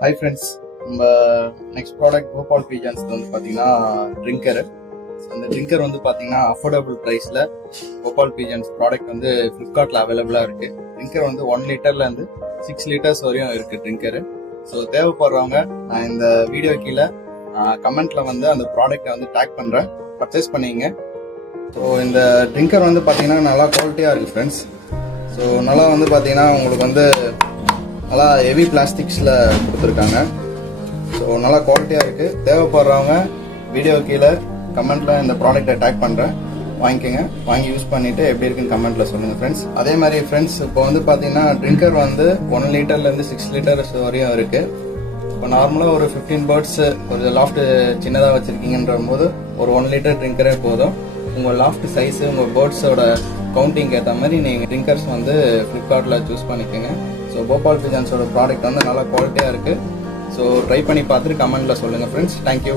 Hi friends, நம்ம next product Gopal pigeons வந்து பார்த்தீங்கன்னா ட்ரிங்கரு. அந்த ட்ரிங்கர் வந்து பார்த்தீங்கன்னா அஃபோர்டபுள் ப்ரைஸில் கோபால் பீஜன்ஸ் ப்ராடக்ட் வந்து ஃப்ளிப்கார்ட்டில் அவைலபிளாக இருக்குது. ட்ரிங்கர் வந்து 1 லிட்டர்லேருந்து 6 லிட்டர்ஸ் வரையும் இருக்குது ட்ரிங்கரு. ஸோ தேவைப்படுறவங்க நான் இந்த வீடியோ கீழே கமெண்ட்டில் வந்து அந்த ப்ராடக்டை வந்து டேக் பண்ணுறேன், பர்ச்சேஸ் பண்ணிங்க. ஸோ இந்த ட்ரிங்கர் வந்து பார்த்தீங்கன்னா நல்லா குவாலிட்டியாக இருக்குது ஃப்ரெண்ட்ஸ். ஸோ நல்லா வந்து பார்த்தீங்கன்னா உங்களுக்கு வந்து நல்லா ஹெவி பிளாஸ்டிக்ஸில் கொடுத்துருக்காங்க. ஸோ நல்லா குவாலிட்டியாக இருக்குது. தேவைப்படுறவங்க வீடியோ கீழே கமெண்ட்டில் இந்த ப்ராடக்ட்டை டேக் பண்ணுறேன், வாங்கிக்கோங்க. வாங்கி யூஸ் பண்ணிவிட்டு எப்படி இருக்குன்னு கமெண்ட்டில் சொல்லுங்கள் ஃப்ரெண்ட்ஸ். அதே மாதிரி ஃப்ரெண்ட்ஸ், இப்போ வந்து பார்த்தீங்கன்னா ட்ரிங்கர் வந்து 1 லிட்டர்லேருந்து 6 லிட்டர்ஸ் வரையும் இருக்குது. இப்போ நார்மலாக ஒரு 15 பேர்ட்ஸ் ஒரு லாஃப்ட் சின்னதாக வச்சுருக்கீங்கன்ற போது ஒரு 1 லிட்டர் ட்ரிங்கரே போதும். உங்கள் லாஃப்ட் சைஸு, உங்கள் பேர்ட்ஸோட கவுண்டிங் ஏற்ற மாதிரி நீங்கள் ட்ரிங்கர்ஸ் வந்து ஃப்ளிப்கார்ட்டில் சூஸ் பண்ணிக்கோங்க. ஸோ கோபால் பீஜன்ஸோட ப்ராடக்ட் வந்து நல்லா குவாலிட்டியாக இருக்குது. ஸோ ட்ரை பண்ணி பார்த்துட்டு கமெண்ட்டில் சொல்லுங்கள் ஃப்ரெண்ட்ஸ். தேங்க்யூ.